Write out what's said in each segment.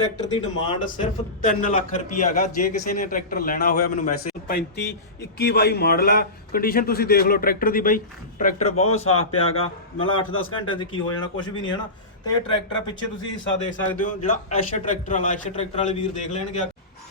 Tractor ਦੀ demand ਸਿਰਫ 3 ਲੱਖ ਰੁਪਈਆ ਹੈਗਾ। ਜੇ ਕਿਸੇ ਨੇ ਟਰੈਕਟਰ ਲੈਣਾ ਹੋਇਆ, ਮੈਨੂੰ ਮੈਸੇਜ 35 21 ਬਾਈ ਮਾਡਲ ਆ। ਕੰਡੀਸ਼ਨ ਤੁਸੀਂ ਦੇਖ ਲਓ ਟਰੈਕਟਰ ਦੀ ਬਾਈ। ਟਰੈਕਟਰ ਬਹੁਤ ਸਾਫ਼ ਪਿਆ ਪਿਆਗਾ ਮਤਲਬ 8-10 ਘੰਟਿਆਂ 'ਚ ਕੀ ਹੋ ਜਾਣਾ ਕੁਝ ਵੀ ਨਹੀਂ ਹੈ ਨਾ। ਤੇ ਇਹ ਟਰੈਕਟਰ ਪਿੱਛੇ ਤੁਸੀਂ ਹਿੱਸਾ ਦੇਖ ਸਕਦੇ ਹੋ, ਜਿਹੜਾ ਐਸ਼ ਟਰੈਕਟਰ ਵਾਲਾ ਐਸ਼ ਟਰੈਕਟਰ ਵਾਲੇ ਵੀਰ ਦੇਖ ਲੈਣਗੇ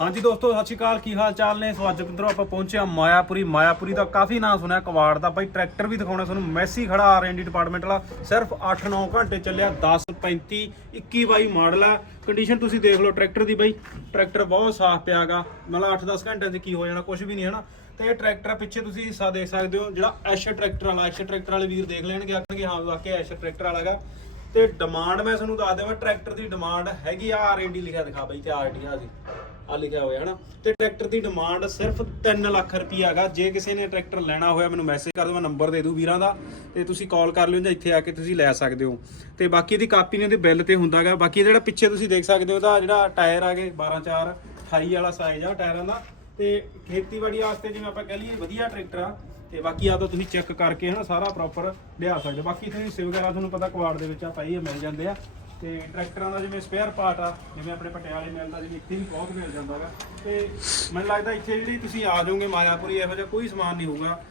ਹਾਂਜੀ ਦੋਸਤੋ, ਸਤਿ ਸ਼੍ਰੀ ਅਕਾਲ। ਕੀ ਹਾਲ ਚਾਲ ਨੇ? ਸੋ ਅੱਜ ਮਿੱਤਰੋ, ਆਪਾਂ ਪਹੁੰਚਿਆ ਮਾਇਆਪੁਰੀ। ਮਾਇਆਪੁਰੀ ਦਾ ਕਾਫੀ ਨਾਂ ਸੁਣਿਆ, ਕਵਾੜ ਦਾ। ਭਾਈ, ਟਰੈਕਟਰ ਵੀ ਦਿਖਾਉਣਾ ਤੁਹਾਨੂੰ ਮੈਸੀ ਖੜਾ ਆਰਐਨਡੀ ਡਿਪਾਰਟਮੈਂਟ ਵਾਲਾ। ਸਿਰਫ 8-9 ਘੰਟੇ ਚੱਲਿਆ 10 35 21 ਬਾਈ ਮਾਡਲ ਆ। ਕੰਡੀਸ਼ਨ ਤੁਸੀਂ ਦੇਖ ਲਓ ਟਰੈਕਟਰ ਦੀ ਬਾਈ। ਟਰੈਕਟਰ ਬਹੁਤ ਸਾਫ਼ ਪਿਆਗਾ। ਮਤਲਬ 8-10 ਘੰਟਿਆਂ 'ਚ ਕੀ ਹੋ ਜਾਣਾ ਕੁਝ ਵੀ ਨਹੀਂ, ਹਨਾ? ਤੇ ਇਹ ਟਰੈਕਟਰ ਪਿੱਛੇ ਤੁਸੀਂ ਹਿੱਸਾ ਦੇਖ ਸਕਦੇ ਹੋ। ਜਿਹੜਾ ਐਸ਼ ਟਰੈਕਟਰ ਵਾਲਾ, ਐਸ਼ ਟਰੈਕਟਰ ਵਾਲੇ ਵੀਰ ਦੇਖ ਲੈਣਗੇ, ਆਖਣਗੇ, ਹਾਂ, ਵਾਕਿਆ ਐਸ਼ ਟਰੈਕਟਰ ਵਾਲਾ ਹੈਗਾ। ਤੇ ਡਿਮਾਂਡ ਮੈਂ ਤੁਹਾਨੂੰ ਦੱਸ ਦੇਵਾਂ ਟਰੈਕਟਰ ਦੀ ਡਿਮਾਂਡ ਹੈਗੀ ਆ ਆਰਐਨਡੀ ਲਿਖਿਆ ਦਿਖਾ ਬਈ, ਤੇ ਡੀ ਆ ਜੀ। ਆ ਲਿਖਿਆ ਹੋਇਆ, ਹਨਾ? ਤੇ ਟਰੈਕਟਰ ਦੀ ਡਿਮਾਂਡ ਸਿਰਫ 3 ਲੱਖ ਰੁਪਈਆ ਹੈਗਾ। ਜੇ ਕਿਸੇ ਨੇ ਟਰੈਕਟਰ ਲੈਣਾ ਹੋਇਆ, ਮੈਨੂੰ ਮੈਸੇਜ ਕਰ ਦਿਓ, ਮੈਂ ਨੰਬਰ ਦੇ ਦੂੰ ਵੀਰਾਂ ਦਾ, ਤੇ ਤੁਸੀਂ ਕਾਲ ਕਰ ਲਿਓ ਜਾਂ ਇੱਥੇ ਆ ਕੇ ਤੁਸੀਂ ਲੈ ਸਕਦੇ ਹੋ। ਤੇ ਬਾਕੀ ਇਹਦੀ ਕਾਪੀ ਨੇ ਇਹਦੇ ਬਿੱਲ ਤੇ ਹੁੰਦਾਗਾ ਬਾਕੀ ਇਹਦਾ ਜਿਹੜਾ ਪਿੱਛੇ ਤੁਸੀਂ ਦੇਖ ਸਕਦੇ ਹੋ, ਇਹਦਾ ਜਿਹੜਾ ਟਾਇਰ ਆ ਗਏ 12 4 28 ਵਾਲਾ ਸਾਈਜ਼ ਆ ਟਾਇਰਾਂ ਦਾ। ਤੇ ਖੇਤੀਬਾੜੀ ਵਾਸਤੇ ਜਿਵੇਂ ਆਪਾਂ ਕਹ ਲਈਏ, ਵਧੀਆ ਟਰੈਕਟਰ ਆ। ਤੇ ਬਾਕੀ ਆ ਤਾਂ ਤੁਸੀਂ ਚੈੱਕ ਕਰਕੇ, ਹਨਾ, ਸਾਰਾ ਪ੍ਰੋਪਰ ਲਿਆ ਸਕਦੇ ਹੋ। ਬਾਕੀ ਤੁਸੀਂ ਹਿੱਸੇ ਵਗੈਰਾ ਤੁਹਾਨੂੰ ਪਤਾ, ਕਵਾੜ ਦੇ ਵਿੱਚ ਆ ਪਈ ਆ ਮਿਲ ਜਾਂਦੇ ਆ। ਤੇ ਟਰੈਕਟਰਾਂ ਦਾ ਜਿਵੇਂ ਸਪੇਅਰ ਪਾਰਟ ਆ, ਜਿਵੇਂ ਆਪਣੇ ਪਟਿਆਲੇ ਮਿਲਦਾ ਜਿਵੇਂ ਇੱਥੇ ਵੀ ਬਹੁਤ ਮਿਲ ਜਾਂਦਾ ਹੈਗਾ ਤੇ ਮੈਨੂੰ ਲੱਗਦਾ ਇੱਥੇ ਜਿਹੜੀ ਤੁਸੀਂ ਆ ਜਾਓਗੇ ਮਾਇਆਪੁਰੀ, ਇਹੋ ਜਿਹਾ ਕੋਈ ਸਮਾਨ ਨਹੀਂ ਹੋਊਗਾ।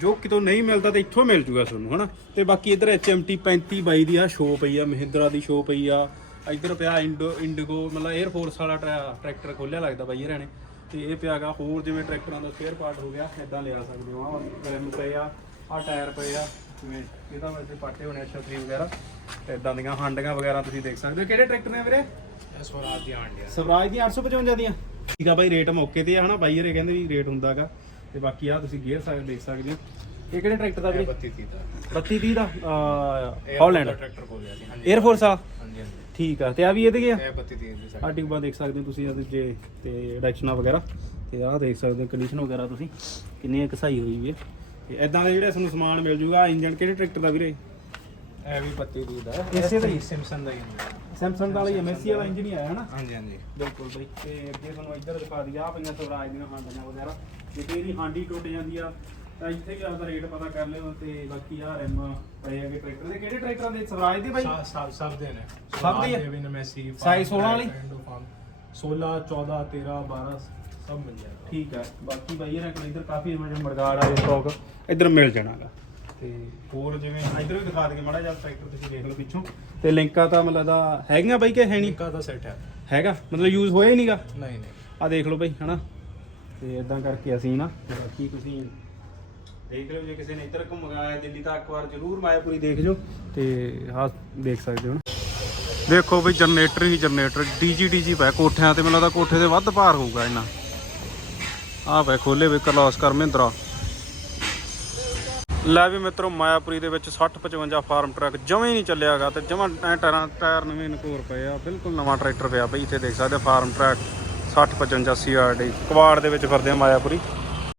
ਜੋ ਕਿਤੋਂ ਨਹੀਂ ਮਿਲਦਾ ਤੇ ਇੱਥੋਂ ਮਿਲ ਜੂਗਾ ਤੁਹਾਨੂੰ, ਹਨਾ? ਤੇ ਬਾਕੀ ਇਧਰ HMT 3522 ਦੀ ਆ ਸ਼ੋ ਪਈ ਆ, ਮਹਿੰਦਰਾ ਦੀ ਸ਼ੋ ਪਈ ਆ। ਇਧਰ ਪਿਆ ਇੰਡੋ, ਇੰਡੀਗੋ, ਮਤਲਬ 에ਅਰ ਫੋਰਸ ਵਾਲਾ ਟਰੈ- ਟਰੈਕਟਰ ਖੋਲਿਆ ਲੱਗਦਾ ਬਾਈ ਇਹਨਾਂ ਨੇ। ਤੇ ਇਹ ਪਿਆਗਾ ਹੋਰ ਜਿਵੇਂ ਟਰੈਕਟਰਾਂ ਦਾ ਸਪੇਅਰ ਪਾਰਟ ਹੋ ਗਿਆ ਇਦਾਂ ਲਿਆ ਸਕਦੇ ਹੋ ਆ ਰਿਮ ਪਏ ਆ ਆ ਟਾਇਰ ਪਏ ਆ। ਜਿਵੇਂ ਇਹਦਾ ਵੈਸੇ ਪਾਟੇ ਹੋਣੇ ਅੱਛਾ ਥਰੀ ਵਗੈਰਾ ਤੇ ਇਦਾਂ ਦੀਆਂ ਹਾਂਡੀਆਂ ਵਗੈਰਾ ਤੁਸੀਂ ਦੇਖ ਸਕਦੇ ਹੋ। ਕਿਹੜੇ ਟਰੈਕਟਰ ਨੇ ਵੀਰੇ? ਸਵਰਾਜ ਦੀ ਆਂਡੀਆਂ ਸਵਰਾਜ ਦੀਆਂ 855 ਦੀਆਂ। ਠੀਕ ਆ ਬਾਈ ਰੇਟ ਮੌਕੇ ਤੇ ਆ ਹਨਾ ਬਾਈ ਹਰੇ ਕਹਿੰਦੇ ਵੀ ਰੇਟ ਹੁੰਦਾਗਾ ਤੇ ਬਾਕੀ ਆ ਤੁਸੀਂ ਗੇਅਰ ਸਾਈਡ ਦੇਖ ਸਕਦੇ ਹੋ। ਇਹ ਕਿਹੜੇ ਟਰੈਕਟਰ ਦਾ ਵੀਰੇ? 32 30 ਦਾ। 32 30 ਦਾ? ਹਾਲੈਂਡ ਟਰੈਕਟਰ ਕੋਲ ਗਿਆ ਸੀ ਹਾਂਜੀ। 에ਅਰ ਫੋਰਸ ਆ ਹਾਂਜੀ ਹਾਂਜੀ। ਠੀਕ ਆ ਤੇ ਆ ਵੀ ਇਹਦੇ ਗਿਆ ਇਹ 32 30 ਦੀ ਆ ਟਿਊਬਾਂ ਦੇਖ ਸਕਦੇ ਹੋ ਤੁਸੀਂ ਇਹਦੇ ਜੇ ਤੇ ਡਾਇਰੈਕਸ਼ਨਾਂ ਵਗੈਰਾ। ਤੇ ਆਹ ਦੇਖ ਸਕਦੇ ਹੋ ਕੰਡੀਸ਼ਨ ਵਗੈਰਾ ਤੁਸੀਂ ਕਿੰਨੀ ਕਸਾਈ ਹੋਈ ਵੀ ਹੈ ਇਦਾਂ ਦੇ ਜਿਹੜੇ ਤੁਹਾਨੂੰ ਸਮਾਨ ਮਿਲ ਜੂਗਾ ਇੰਜਨ ਕਿਹੜੇ ਟਰੈਕਟਰ ਦਾ ਵੀਰੇ? ਇਹ ਵੀ 32 30 ਦਾ। ਇਸੇ ਦਾ ਹੀ? ਸਿਮਸਨ ਦਾ ਹੀ ਸੈਮਸੰਗ ਦਾ ਵਾਲਾ ਐਮਐਸਸੀ ਵਾਲਾ ਇੰਜਨ ਹੀ ਆਇਆ ਹਨਾ? ਹਾਂਜੀ ਹਾਂਜੀ। ਬਿਲਕੁਲ ਬਈ। ਤੇ ਅੱਗੇ ਤੁਹਾਨੂੰ ਇੱਧਰ ਦਿਖਾ ਦਿਆ ਆ ਪਈਆਂ ਸਵਰਾਜ ਦੀਆਂ ਹਾਂਡੀਆਂ ਵਗੈਰਾ। ਜੇ ਤੇ ਇਹਦੀ ਹਾਂਡੀ ਟੁੱਟ ਜਾਂਦੀ ਆ। ਤਾਂ ਇੱਥੇ ਵੀ ਆਪਦਾ ਰੇਟ ਪਤਾ ਕਰ ਲਿਓ ਤੇ ਬਾਕੀ ਆ ਰਿਮ ਪਏ ਹੈਗੇ ਟਰੈਕਟਰ ਦੇ। ਕਿਹੜੇ ਟਰੈਕਟਰਾਂ ਦੇ? ਸਵਰਾਜ ਦੇ ਬਾਈ? ਸਭ ਸਭ ਸਭ ਦੇ ਨੇ। ਸਭ ਦੇ ਆ? ਵੀ ਨੇ ਮੈਸੀ Size 16 ਵਾਲੀ? 16 14 13 12 ਸਭ ਮਿਲ ਜਾਏਗਾ ਠੀਕ ਹੈ ਬਾਕੀ ਬਾਈ ਇਹਨਾਂ ਕੋਲ ਇੱਧਰ ਕਾਫੀ ਜਿਵੇਂ ਮਰਗਾੜ ਵਾਲੇ ਸਟਾਕ ਇੱਧਰ ਮਿਲ ਜਾਣਾਗਾ। ਤੇ ਹੋਰ ਜਿਵੇਂ ਇੱਧਰ ਵੀ ਦਿਖਾ ਦਈਏ ਮਾੜਾ ਜਿਹਾ ਟਰੈਕਟਰ ਤੁਸੀਂ ਦੇਖ ਲਓ ਪਿੱਛੋਂ। ਤੇ ਲਿੰਕਾਂ ਤਾਂ ਮਤਲਬ ਦਾ ਹੈਗੀਆਂ ਬਾਈ ਕਿ ਹੈ ਨਹੀਂ? ਇਨਕਾ ਦਾ ਸੈਟ ਹੈ ਹੈਗਾ ਮਤਲਬ ਯੂਜ਼ ਹੋਇਆ ਹੀ ਨਹੀਂਗਾ ਨਹੀਂ ਨਹੀਂ। ਆ ਦੇਖ ਲਓ ਬਾਈ ਹਨਾ? ਤੇ ਇਦਾਂ ਕਰਕੇ ਅਸੀਂ ਨਾ ਬਾਕੀ ਤੁਸੀਂ ਦੇਖ ਲਓ ਜੇ ਕਿਸੇ ਨੇ ਇੱਧਰ ਘੁੰਮ ਗਿਆ ਦਿੱਲੀ ਤਾਂ ਇੱਕ ਵਾਰ ਜ਼ਰੂਰ ਮਾਇਆਪੁਰੀ ਦੇਖ ਜਾਓ ਤੇ ਦੇਖ ਸਕਦੇ ਹੋ ਦੇਖੋ ਬਈ ਜਨਰੇਟਰ ਹੀ ਜਨਰੇਟਰ ਡੀਜੀ ਡੀਜੀ ਪੈ ਕੋਠਿਆਂ ਤੇ ਮੈਨੂੰ ਲੱਗਦਾ ਕੋਠੇ ਤੇ ਵੱਧ ਭਾਰ ਹੋਊਗਾ ਇਹਨਾਂ। ਆਹ ਪੈ ਖੋਲੇ ਵੇ ਕਲਾਸ ਕਰ ਮਹਿੰਦਰਾ। ਲੈ ਵੀ ਮਿੱਤਰੋ, ਮਾਇਆਪੁਰੀ ਦੇ ਵਿੱਚ 60 55 ਫਾਰਮ ਟਰੱਕ ਜਮੇ ਹੀ ਨਹੀਂ ਚੱਲਿਆਗਾ ਤੇ ਜਮਾਂ ਐ ਟਾਇਰਾਂ ਟਾਇਰ ਨਵੇਂ ਨਕੋਰ ਪਏ ਆ, ਬਿਲਕੁਲ ਨਵਾਂ ਟਰੈਕਟਰ ਪਿਆ ਬਈ, ਇੱਥੇ ਦੇਖ ਸਕਦੇ ਫਾਰਮ ਟਰੱਕ 60 55 ਸੀਆਰਡੀ ਕਵਾੜ ਦੇ ਵਿੱਚ ਫਿਰਦੇ ਆ ਮਾਇਆਪੁਰੀ।